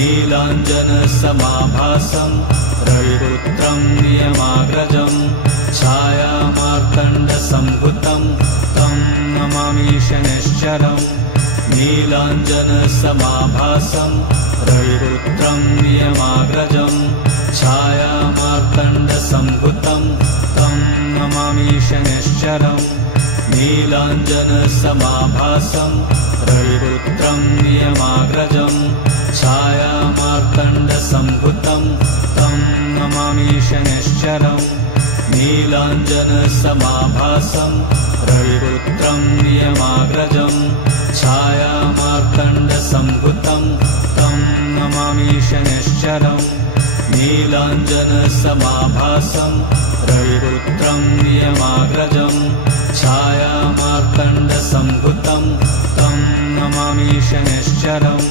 नीलाञ्जनसमाभासं रविपुत्रं नियमाग्रजं छायामार्तण्डसम्भुतं तं नमामि शनैश्चरम् नीलाञ्जनसमाभासं रविपुत्रं नियमाग्रजं छायामार्तण्डसम्भुतं तं नमामि शनैश्चरम् नीलाञ्जनसमाभासं रविपुत्रं नियमाग्रजं छायामार्तण्डसम्भुतं तं नमामि शनैश्चरम् नीलाञ्जनसमाभासं रविपुत्रं नियमाग्रजं छायामार्तण्डसम्भुतं तं नमामि शनैश्चरम् नीलाञ्जनसमाभासं रविपुत्रं नियमाग्रजं छायामार्तण्डसम्भुतं तं नमामि शनैश्चरम्